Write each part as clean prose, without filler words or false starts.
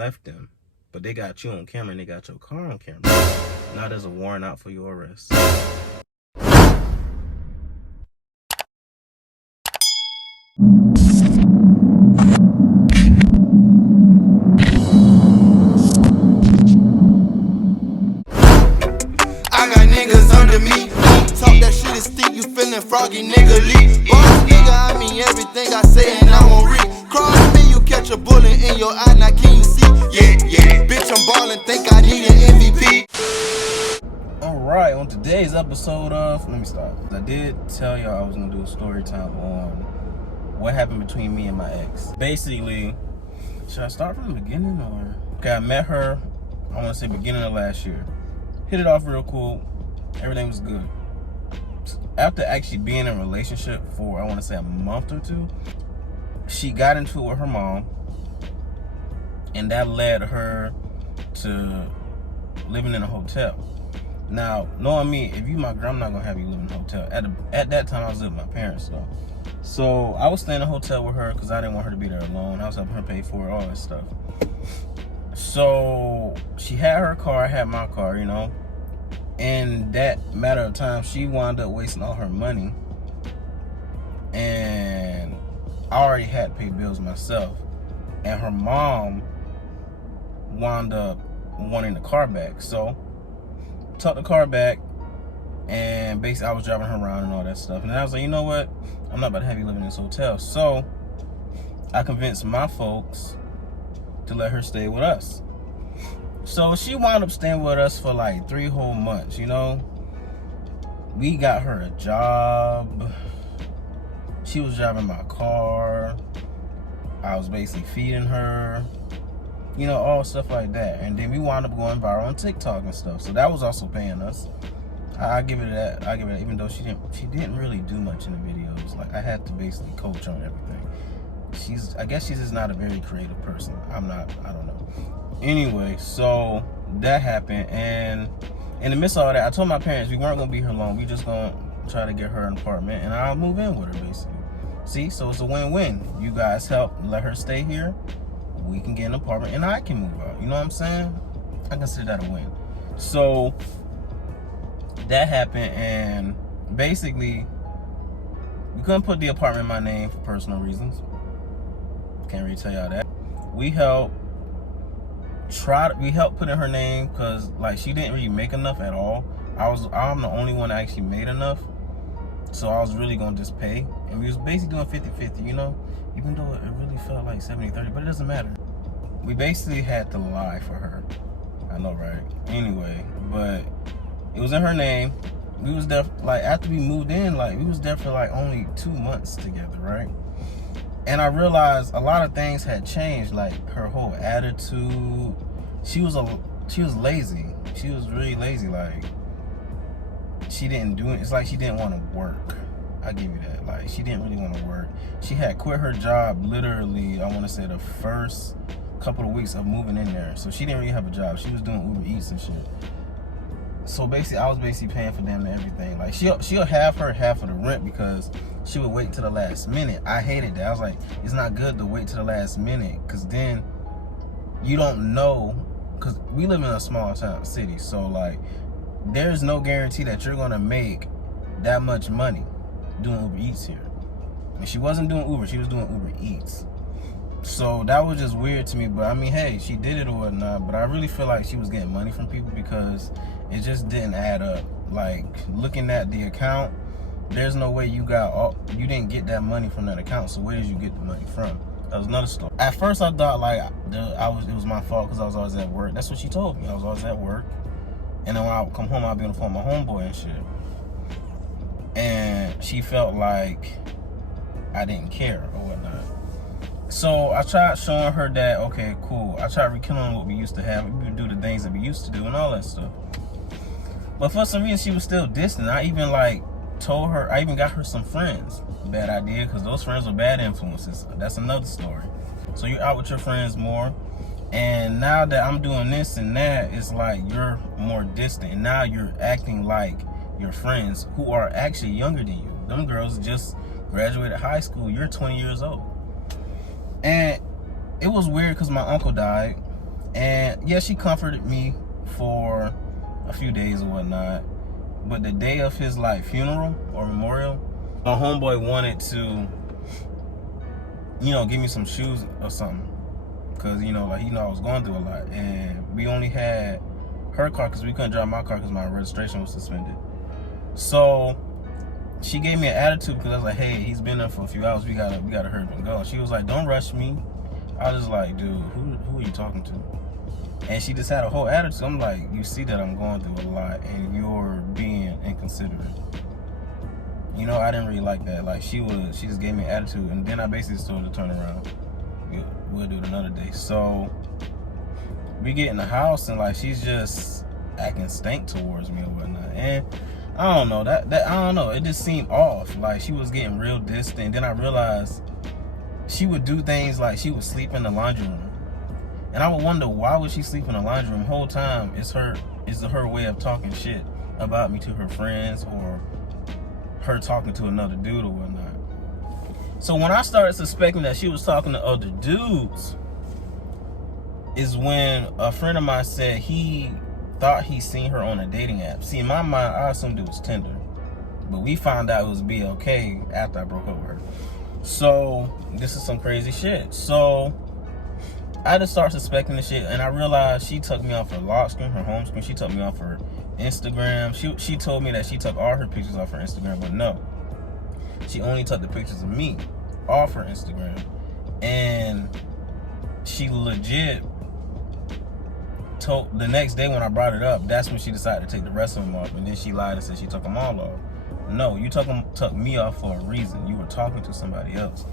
left them, but they got you on camera and they got your car on camera. Now there's a warrant out for your arrest. Talk that shit is stink, you feeling froggy, nigga, leak. Boss nigga, I mean everything I say and I won't read. Cross me, you catch a bullet in your eye, now can you see? Yeah, bitch, I'm ballin', think I need an MVP. Alright, on today's episode of, let me stop. I did tell y'all I was gonna do a story time on what happened between me and my ex. Basically, should I start from the beginning or? Okay, I met her, I wanna say beginning of last year. Hit it off real cool, everything was good. After actually being in a relationship for, I want to say, a month or two, she got into it with her mom, and that led her to living in a hotel. Now, knowing me, if you my girl, I'm not gonna have you live in a hotel. At that time, I was living with my parents, though. So I was staying in a hotel with her because I didn't want her to be there alone. I was helping her pay for it, all that stuff. So she had her car, I had my car, you know. In that matter of time, she wound up wasting all her money, and I already had to pay bills myself, and her mom wound up wanting the car back. So took the car back, and basically I was driving her around and all that stuff, and I was like, you know what, I'm not about to have you living in this hotel. So I convinced my folks to let her stay with us. So she wound up staying with us for like 3 whole months, you know. We got her a job. She was driving my car. I was basically feeding her. You know, all stuff like that. And then we wound up going viral on TikTok and stuff. So that was also paying us. I give it that. I give it that, even though she didn't really do much in the videos. Like, I had to basically coach on everything. I guess she's just not a very creative person. I'm not, I don't know. Anyway, so that happened, and in the midst of all that, I told my parents we weren't gonna be here long. We just gonna try to get her an apartment, and I'll move in with her, basically. See, so it's a win-win. You guys help let her stay here, we can get an apartment, and I can move out. You know what I'm saying? I consider that a win. So that happened, and basically we couldn't put the apartment in my name for personal reasons. Can't really tell y'all that. We helped put in her name because, like, she didn't really make enough at all. I'm the only one that actually made enough, so I was really gonna just pay, and we was basically doing 50-50, you know, even though it really felt like 70-30, but it doesn't matter. We basically had to lie for her. I know, right? Anyway, but it was in her name. We was there, like, after we moved in, like, we was there for like only 2 months together, right? And I realized a lot of things had changed, like her whole attitude. She was lazy. She was really lazy. Like, she didn't do it. It's like she didn't want to work. I give you that. Like, she didn't really want to work. She had quit her job literally, I want to say, the first couple of weeks of moving in there. So she didn't really have a job. She was doing Uber Eats and shit. So basically, I was basically paying for them and everything. Like, she'll have her half of the rent because she would wait to the last minute. I hated that. I was like, it's not good to wait to the last minute, because then you don't know, because we live in a small town city, so like there's no guarantee that you're gonna make that much money doing Uber Eats here. And she wasn't doing Uber, she was doing Uber Eats. So that was just weird to me, but I mean, hey, she did it or whatnot, but I really feel like she was getting money from people because it just didn't add up. Like, looking at the account, there's no way you didn't get that money from that account, so where did you get the money from? That was another story. At first I thought like it was my fault because I was always at work. That's what she told me. I was always at work, and then when I would come home, I'd be on the phone with my homeboy and shit. And she felt like I didn't care or whatnot. So I tried showing her that, okay, cool. I tried rekindling what we used to have. We would do the things that we used to do and all that stuff. But for some reason, she was still distant. I even like told her, I even got her some friends. Bad idea, because those friends were bad influences. That's another story. So you're out with your friends more, and now that I'm doing this and that, it's like you're more distant, and now you're acting like your friends who are actually younger than you. Them girls just graduated high school. You're 20 years old. And it was weird because my uncle died. And yeah, she comforted me for a few days or whatnot. But the day of his like funeral or memorial, my homeboy wanted to, give me some shoes or something. Cause like I was going through a lot, and we only had her car because we couldn't drive my car because my registration was suspended. So she gave me an attitude because I was like, hey, he's been there for a few hours. We gotta hurry up and go. She was like, don't rush me. I was like, dude, who are you talking to? And she just had a whole attitude. I'm like, you see that I'm going through a lot and you're being inconsiderate. I didn't really like that. Like she just gave me an attitude, and then I basically told her to turn around. We'll do it another day. So we get in the house and like she's just acting stank towards me or whatnot. And I don't know, that I don't know, it just seemed off. Like she was getting real distant. And then I realized she would do things like she would sleep in the laundry room. And I would wonder, why would she sleep in the laundry room? The whole time it's her way of talking shit about me to her friends, or her talking to another dude or whatnot. So when I started suspecting that she was talking to other dudes is when a friend of mine said he thought he seen her on a dating app. See, in my mind, I assumed it was Tinder, but we found out it was BLK after I broke up with her. So this is some crazy shit. So I just started suspecting the shit, and I realized she took me off her lock screen, her home screen. She took me off her Instagram. She told me that she took all her pictures off her Instagram, but no. She only took the pictures of me off her Instagram. And she legit told, the next day when I brought it up, that's when she decided to take the rest of them off. And then she lied and said she took them all off. No, you took me off for a reason. You were talking to somebody else.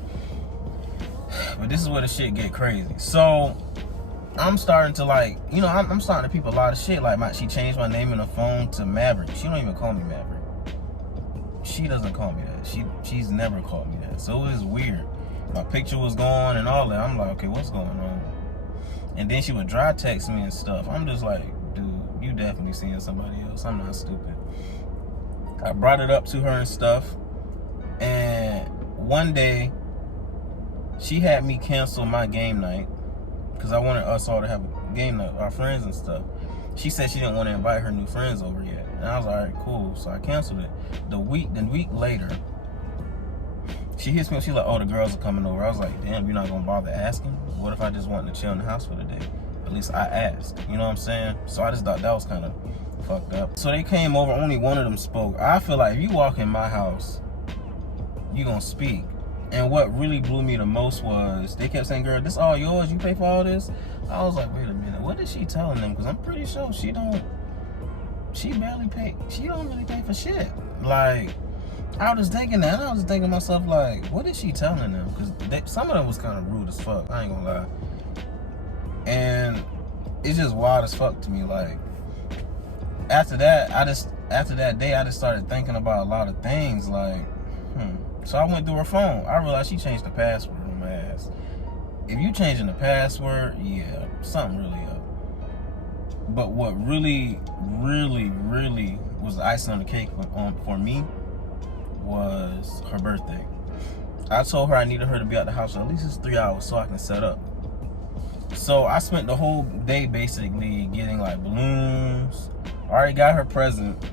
But this is where the shit get crazy. So I'm starting to like, I'm starting to peep a lot of shit. Like she changed my name in the phone to Maverick. She don't even call me Maverick. She doesn't call me that. She's never called me that. So it was weird. My picture was gone and all that. I'm like, okay, what's going on? And then she would dry text me and stuff. I'm just like, dude, you definitely seeing somebody else. I'm not stupid. I brought it up to her and stuff. And one day, she had me cancel my game night because I wanted us all to have a game night, our friends and stuff. She said she didn't want to invite her new friends over yet. And I was like, all right, cool. So I canceled it. The week later, she hits me up. She's like, oh, the girls are coming over. I was like, damn, you're not going to bother asking? What if I just wanted to chill in the house for the day? At least I asked. You know what I'm saying? So I just thought that was kind of fucked up. So they came over. Only one of them spoke. I feel like if you walk in my house, you going to speak. And what really blew me the most was they kept saying, girl, this all yours? You pay for all this? I was like, wait a minute. What is she telling them? Because I'm pretty sure she barely pay. She don't really pay for shit. Like, I was thinking that. And I was thinking to myself, like, what is she telling them? Because some of them was kind of rude as fuck. I ain't gonna lie. And it's just wild as fuck to me. Like, after that day, I just started thinking about a lot of things. Like, So I went through her phone. I realized she changed the password on my ass. If you changing the password, yeah, something really up. But what really, really, really was the icing on the cake for me was her birthday. I told her I needed her to be out the house for at least 3 hours so I can set up. So I spent the whole day basically getting like balloons. I already got her present.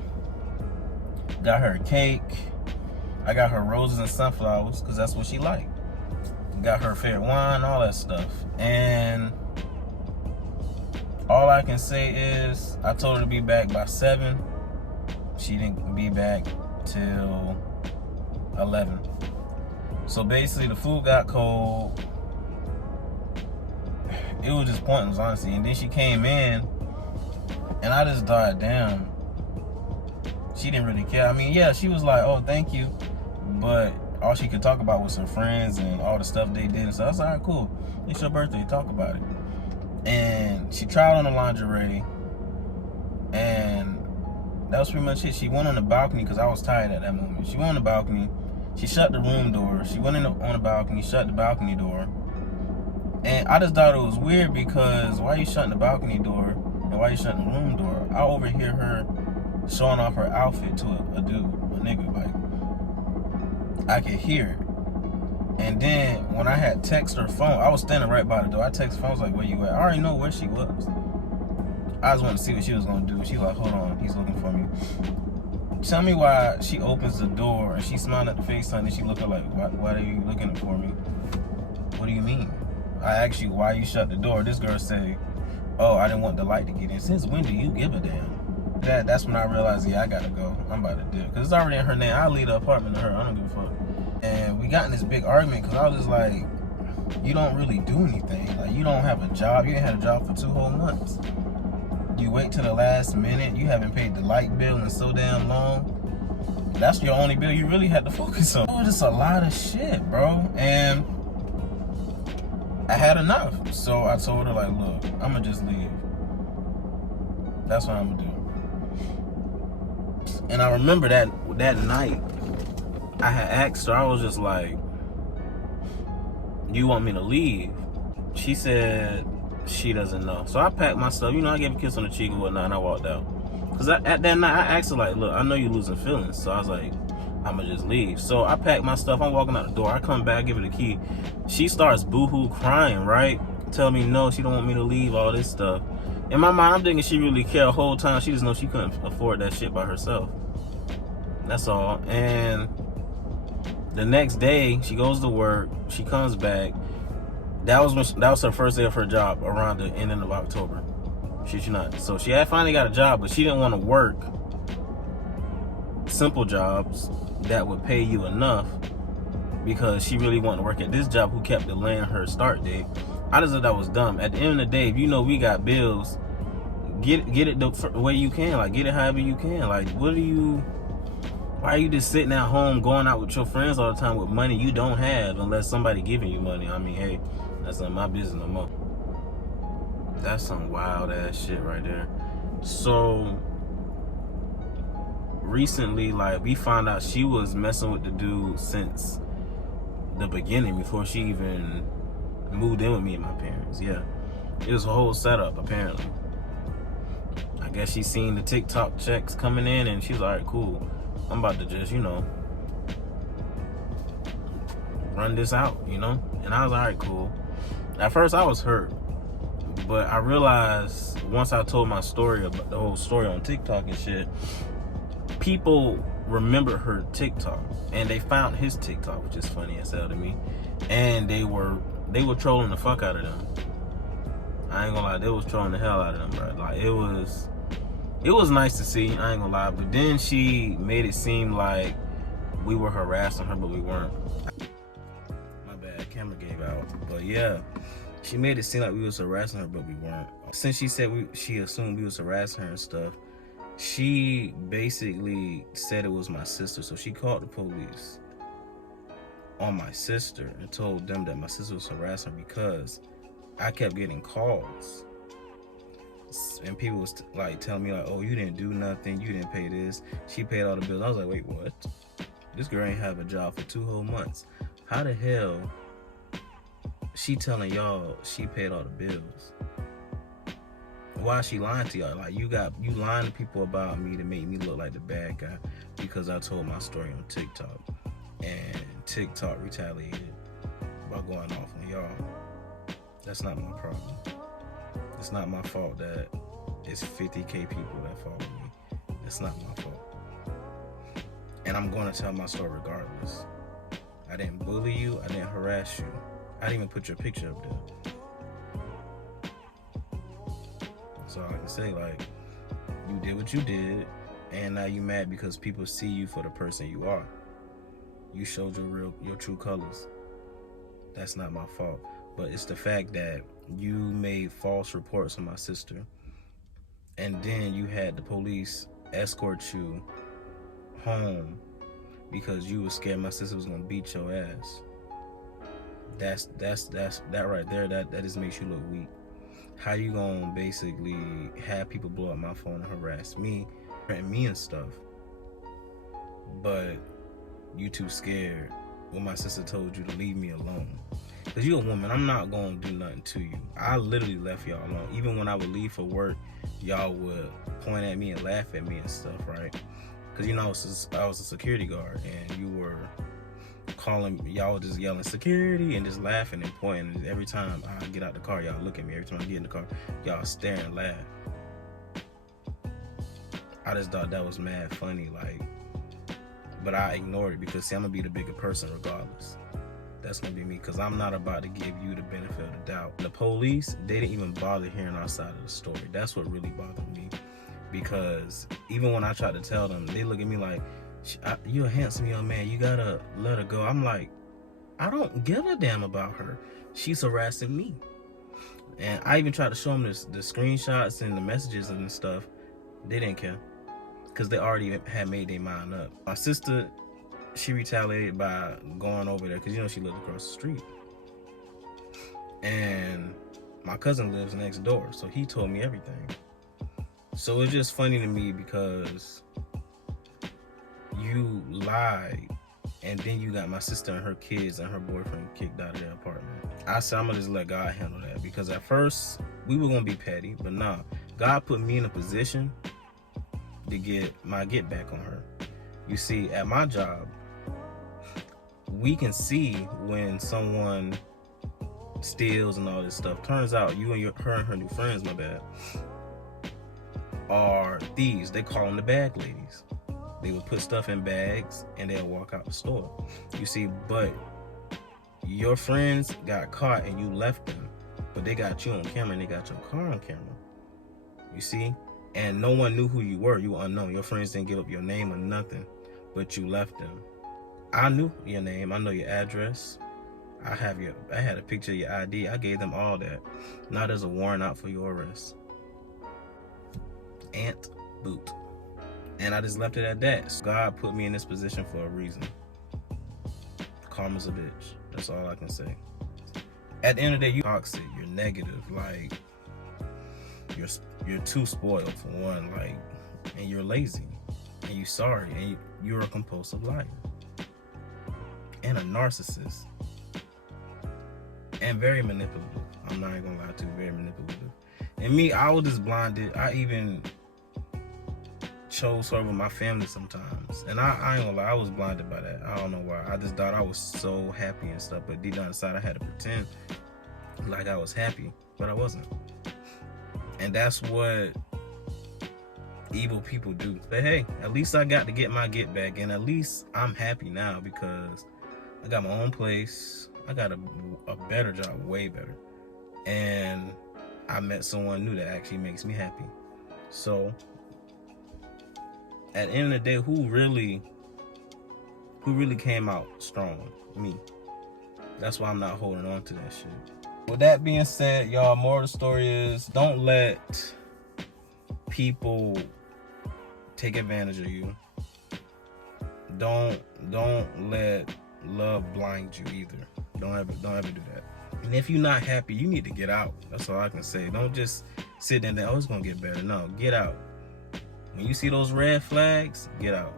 Got her a cake. I got her roses and sunflowers because that's what she liked. Got her favorite wine, all that stuff. And all I can say is I told her to be back by 7. She didn't be back till 11. So basically the food got cold. It was just pointless, honestly. And then she came in and I just thought, damn, she didn't really care. I mean, yeah, she was like, oh, thank you. But all she could talk about was her friends and all the stuff they did. So I was like, all right, cool. It's your birthday. Talk about it. And she tried on the lingerie. And that was pretty much it. She went on the balcony because I was tired at that moment. She went on the balcony. She shut the room door. She went on the balcony, shut the balcony door. And I just thought it was weird because why are you shutting the balcony door and why are you shutting the room door? I overhear her showing off her outfit to a dude, a nigga. Like, I could hear it. And then when I had text her phone, I was standing right by the door. I texted her phone, I was like, where you at? I already know where she was. I just wanted to see what she was gonna do. She like, hold on, he's looking for me. Tell me why she opens the door and she smiling at the FaceTime and she looking like, why are you looking for me? What do you mean? I asked you why you shut the door. This girl say, oh, I didn't want the light to get in. Since when do you give a damn? That's when I realized, yeah, I gotta go. I'm about to dip. Cause it's already in her name. I'll leave the apartment to her. I don't give a fuck. And we got in this big argument because I was just like, you don't really do anything. Like, you don't have a job. You ain't had a job for 2 whole months. You wait till the last minute. You haven't paid the light bill in so damn long. That's your only bill you really had to focus on. It was just a lot of shit, bro. And I had enough. So I told her, like, look, I'm going to just leave. That's what I'm going to do. And I remember that night, I had asked her, I was just like, you want me to leave? She said she doesn't know. So I packed my stuff, I gave a kiss on the cheek and whatnot, and I walked out. Because at that night, I asked her, like, look, I know you're losing feelings. So I was like, I'm going to just leave. So I packed my stuff, I'm walking out the door. I come back, give her the key. She starts boo-hoo crying, right? Tell me no, she don't want me to leave, all this stuff. In my mind, I'm thinking she really cared the whole time. She just know she couldn't afford that shit by herself. That's all. And the next day, she goes to work. She comes back. That was her first day of her job around the ending of October. Shit you not. So she had finally got a job, but she didn't want to work simple jobs that would pay you enough because she really wanted to work at this job who kept delaying her start date. I just thought that was dumb. At the end of the day, if you know we got bills, get it the way you can. Like, get it however you can. Like, why are you just sitting at home going out with your friends all the time with money you don't have unless somebody giving you money? I mean, hey, that's not my business no more. That's some wild ass shit right there. So recently, like, we found out she was messing with the dude since the beginning, before she even moved in with me and my parents. Yeah, it was a whole setup apparently. I guess she seen the TikTok checks coming in and she's like, all right, cool, I'm about to just, run this out, And I was like, all right, cool. At first I was hurt, but I realized once I told my story, about the whole story on TikTok and shit, people remembered her TikTok and they found his TikTok, which is funny as hell to me, and they were trolling the fuck out of them. I ain't gonna lie, they was trolling the hell out of them, bro. Like, it was nice to see, I ain't gonna lie, but then she made it seem like we were harassing her, but we weren't. My bad, camera gave out. But yeah, she made it seem like we was harassing her, but we weren't. Since she said she assumed we was harassing her and stuff, she basically said it was my sister. So she called the police on my sister and told them that my sister was harassing her because I kept getting calls. And people was like telling me like, oh, you didn't do nothing, you didn't pay this, she paid all the bills. I was like, wait, what? This girl ain't have a job for 2 whole months. How the hell she telling y'all she paid all the bills? Why is she lying to y'all? Like, you lying to people about me to make me look like the bad guy because I told my story on TikTok, and TikTok retaliated by going off on y'all. That's not my problem. It's not my fault that it's 50K people that follow me. It's not my fault. And I'm going to tell my story regardless. I didn't bully you. I didn't harass you. I didn't even put your picture up there. So I can say, like, you did what you did, and now you mad because people see you for the person you are. You showed your true colors. That's not my fault. But it's the fact that you made false reports on my sister, and then you had the police escort you home because you was scared my sister was gonna beat your ass. That's that right there. That just makes you look weak. How you gonna basically have people blow up my phone and harass me, threaten me and stuff, but you too scared when my sister told you to leave me alone? Because you're a woman, I'm not going to do nothing to you. I literally left y'all alone. Even when I would leave for work, y'all would point at me and laugh at me and stuff, right? Because, I was a security guard, and you were calling, y'all just yelling security and just laughing and pointing. And every time I get out the car, y'all look at me. Every time I get in the car, y'all stare and laugh. I just thought that was mad funny, like, but I ignored it because, see, I'm gonna be the bigger person regardless. That's gonna be me, because I'm not about to give you the benefit of the doubt. The police, they didn't even bother hearing our side of the story. That's what really bothered me, because even when I tried to tell them, they look at me like, you're a handsome young man, you gotta let her go. I'm like, I don't give a damn about her. She's harassing me. And I even tried to show them the screenshots and the messages and stuff. They didn't care, because they already had made their mind up. My sister, she retaliated by going over there, because, you know, she lived across the street. And my cousin lives next door, so he told me everything. So it's just funny to me, because you lied, and then you got my sister and her kids and her boyfriend kicked out of their apartment. I said, I'm gonna just let God handle that, because at first we were gonna be petty, but nah, God put me in a position to get my get back on her. You see, at my job, we can see when someone steals and all this stuff. Turns out you and her and her new friends, my bad, are thieves. They call them the bag ladies. They would put stuff in bags and they'll walk out the store. You see, but your friends got caught and you left them, but they got you on camera and they got your car on camera. You see? And no one knew who you were. You were unknown. Your friends didn't give up your name or nothing, but you left them. I knew your name. I know your address. I had a picture of your ID. I gave them all that. Now there's a warrant out for your arrest. Ant boot. And I just left it at that. So God put me in this position for a reason. Karma's a bitch. That's all I can say. At the end of the day, you're toxic. You're negative. Like, you're too spoiled for one. Like, and you're lazy. And you're sorry. And you're a compulsive liar. And a narcissist. And very manipulative. I'm not even gonna lie to you. Very manipulative. And me, I was just blinded. I even chose her with my family sometimes, and I ain't gonna lie, I was blinded by that. I don't know why. I just thought I was so happy and stuff, but deep down inside I had to pretend like I was happy, but I wasn't. And that's what evil people do. But hey, at least I got to get my get back, and at least I'm happy now, because I got my own place. I got a better job, way better, and I met someone new that actually makes me happy. So at the end of the day, who really came out strong? Me. That's why I'm not holding on to that shit. With that being said, y'all, more of the story is, don't let people take advantage of you. Don't let love blind you either. Don't ever do that. And if you're not happy, you need to get out. That's all I can say. Don't just sit in there, oh, it's gonna get better. No, get out. When you see those red flags, get out.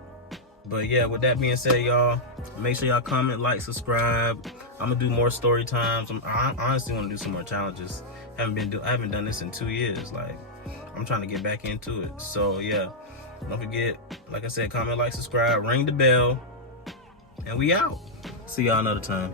But yeah, with that being said, y'all, make sure y'all comment, like, subscribe. I'm gonna do more story times. I honestly want to do some more challenges. I haven't done this in 2 years. Like, I'm trying to get back into it. So yeah, don't forget, like I said, comment, like, subscribe, ring the bell, and we out. See y'all another time.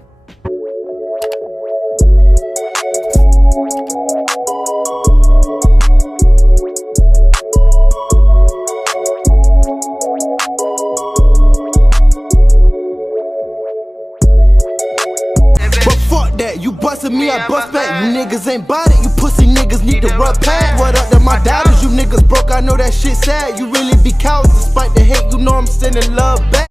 You busted me, I bust back. You niggas ain't bought it, you pussy niggas need to rub pad. What up to my doubters, you niggas broke, I know that shit sad. You really be cowards despite the hate, you know I'm sending love back.